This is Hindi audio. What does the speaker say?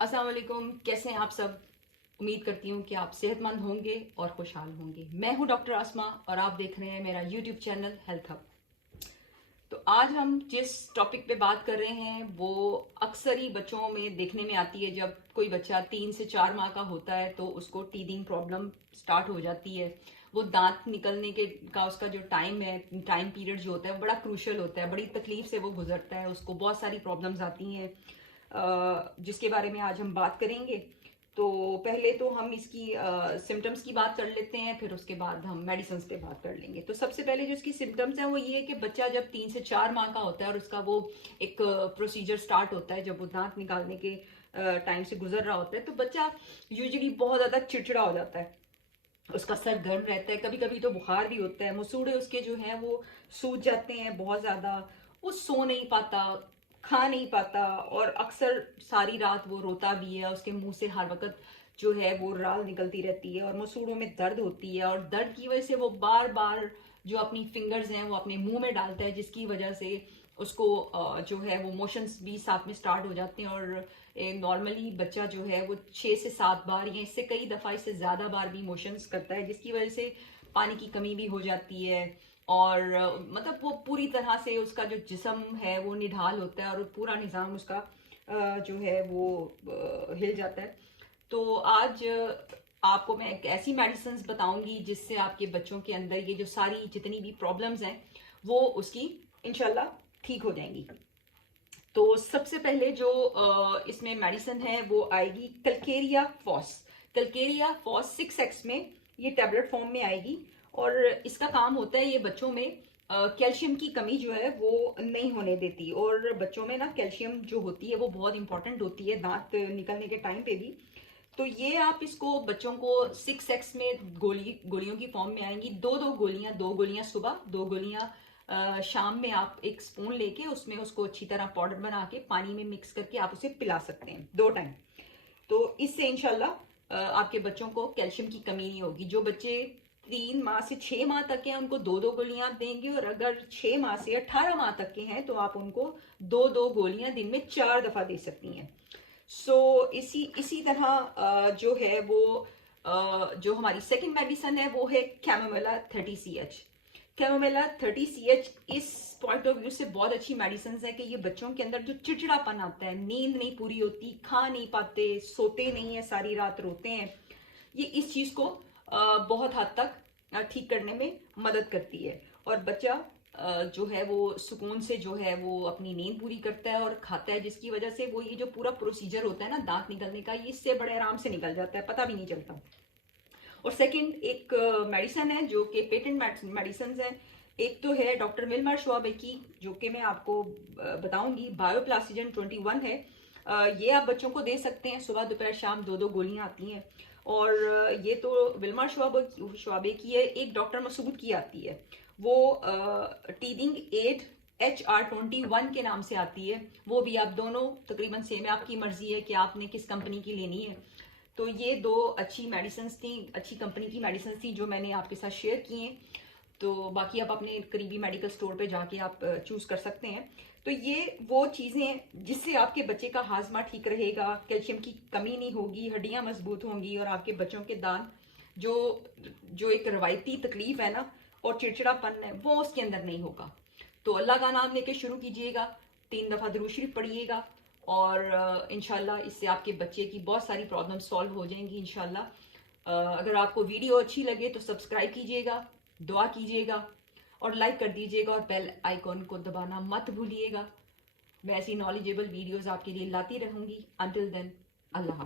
अस्सलाम वालेकुम, कैसे हैं आप सब। उम्मीद करती हूँ कि आप सेहतमंद होंगे और खुशहाल होंगे। मैं हूँ डॉक्टर आसमा और आप देख रहे हैं मेरा यूट्यूब चैनल हेल्थ हब। तो आज हम जिस टॉपिक पे बात कर रहे हैं वो अक्सर ही बच्चों में देखने में आती है। जब कोई बच्चा 3 से 4 माह का होता है तो उसको टीदिंग प्रॉब्लम स्टार्ट हो जाती है। वो दांत निकलने के का उसका जो टाइम है, टाइम पीरियड जो होता है वो बड़ा क्रूशल होता है। बड़ी तकलीफ से वो गुजरता है, उसको बहुत सारी प्रॉब्लम्स आती हैं जिसके बारे में आज हम बात करेंगे। तो पहले तो हम इसकी सिम्टम्स की बात कर लेते हैं, फिर उसके बाद हम मेडिसिन पे बात कर लेंगे। तो सबसे पहले जो इसकी सिम्टम्स हैं वो ये है कि बच्चा जब 3 से 4 माह का होता है और उसका वो एक प्रोसीजर स्टार्ट होता है, जब वो दांत निकालने के टाइम से गुजर रहा होता है, तो बच्चा यूजुअली बहुत ज़्यादा चिड़चिड़ा हो जाता है। उसका सर गर्म रहता है, कभी कभी तो बुखार भी होता है, मसूड़े उसके जो हैं वो सूज जाते हैं बहुत ज़्यादा। वो सो नहीं पाता, खा नहीं पाता और अक्सर सारी रात वो रोता भी है। उसके मुंह से हर वक्त जो है वो राल निकलती रहती है और मसूड़ों में दर्द होती है और दर्द की वजह से वो बार बार जो अपनी फिंगर्स हैं वो अपने मुंह में डालता है, जिसकी वजह से उसको जो है वो मोशंस भी साथ में स्टार्ट हो जाते हैं। और नॉर्मली बच्चा जो है वो 6 से 7 बार या इससे कई दफ़ा इससे ज़्यादा बार भी मोशंस करता है, जिसकी वजह से पानी की कमी भी हो जाती है। और मतलब वो पूरी तरह से उसका जो जिस्म है वो निढाल होता है और पूरा निज़ाम उसका जो है वो हिल जाता है। तो आज आपको मैं एक ऐसी मेडिसिन बताऊंगी जिससे आपके बच्चों के अंदर ये जो सारी जितनी भी प्रॉब्लम्स हैं वो उसकी इंशाल्लाह ठीक हो जाएंगी। तो सबसे पहले जो इसमें मेडिसिन है वो आएगी Calcarea FOSS. Calcarea FOSS 6x में ये टैबलेट फॉर्म में आएगी और इसका काम होता है ये बच्चों में कैल्शियम की कमी जो है वो नहीं होने देती। और बच्चों में ना कैल्शियम जो होती है वो बहुत इंपॉर्टेंट होती है दांत निकलने के टाइम पे भी। तो ये आप इसको बच्चों को 6x में गोलियों की फॉर्म में आएंगी। दो गोलियां सुबह, 2 गोलियां शाम में आप एक स्पून लेके उसमें उसको अच्छी तरह पाउडर बना के पानी में मिक्स करके आप उसे पिला सकते हैं 2 टाइम। तो इससे इंशाल्लाह आपके बच्चों को कैल्शियम की कमी नहीं होगी। जो बच्चे 3 माह से 6 माह तक के हैं उनको 2 गोलियां आप देंगे, और अगर 6 माह से 18 माह तक के हैं तो आप उनको 2 गोलियां दिन में 4 दफा दे सकती हैं। इसी तरह जो है वो जो हमारी सेकंड मेडिसिन है वो है कैमोमिला 30CH। कैमोमिला 30CH इस पॉइंट ऑफ व्यू से बहुत अच्छी मेडिसिन है कि ये बच्चों के अंदर जो चिड़चिड़ापन आता है, नींद नहीं पूरी होती, खा नहीं पाते, सोते नहीं है, सारी रात रोते हैं, ये इस चीज को बहुत हद तक ठीक करने में मदद करती है। और बच्चा जो है वो सुकून से जो है वो अपनी नींद पूरी करता है और खाता है, जिसकी वजह से वो ये जो पूरा प्रोसीजर होता है ना दांत निकलने का, ये इससे बड़े आराम से निकल जाता है, पता भी नहीं चलता। और सेकंड एक मेडिसिन है जो कि पेटेंट मेडिसिन है। एक तो है डॉक्टर मिल्मर शुआबे की, जो कि मैं आपको बताऊंगी, बायोप्लास्टिजन 21 है। ये आप बच्चों को दे सकते हैं, सुबह दोपहर शाम 2 गोलियां आती हैं। और ये तो विल्मर शुआबे की है। एक डॉक्टर मसूद की आती है, वो टीदिंग एड HR21 के नाम से आती है। वो भी आप दोनों तकरीबन सेम है, आपकी मर्जी है कि आपने किस कंपनी की लेनी है। तो ये 2 अच्छी मेडिसिन थी, अच्छी कंपनी की मेडिसिन थी जो मैंने आपके साथ शेयर की हैं। तो बाकी आप अपने करीबी मेडिकल स्टोर पे जाके आप चूज कर सकते हैं। तो ये वो चीज़ें जिससे आपके बच्चे का हाजमा ठीक रहेगा, कैल्शियम की कमी नहीं होगी, हड्डियां मजबूत होंगी और आपके बच्चों के दांत जो जो एक रवायती तकलीफ है ना और चिड़चिड़ापन है वो उसके अंदर नहीं होगा। तो अल्लाह का नाम लेके शुरू कीजिएगा, 3 दफ़ा दुरूद शरीफ पढ़िएगा और इंशाल्लाह इससे आपके बच्चे की बहुत सारी प्रॉब्लम सॉल्व हो जाएंगी इंशाल्लाह। अगर आपको वीडियो अच्छी लगे तो सब्सक्राइब कीजिएगा, दुआ कीजिएगा और लाइक कर दीजिएगा और बेल आइकॉन को दबाना मत भूलिएगा। मैं ऐसी नॉलेजेबल वीडियोस आपके लिए लाती रहूंगी। अंटिल देन, अल्लाह।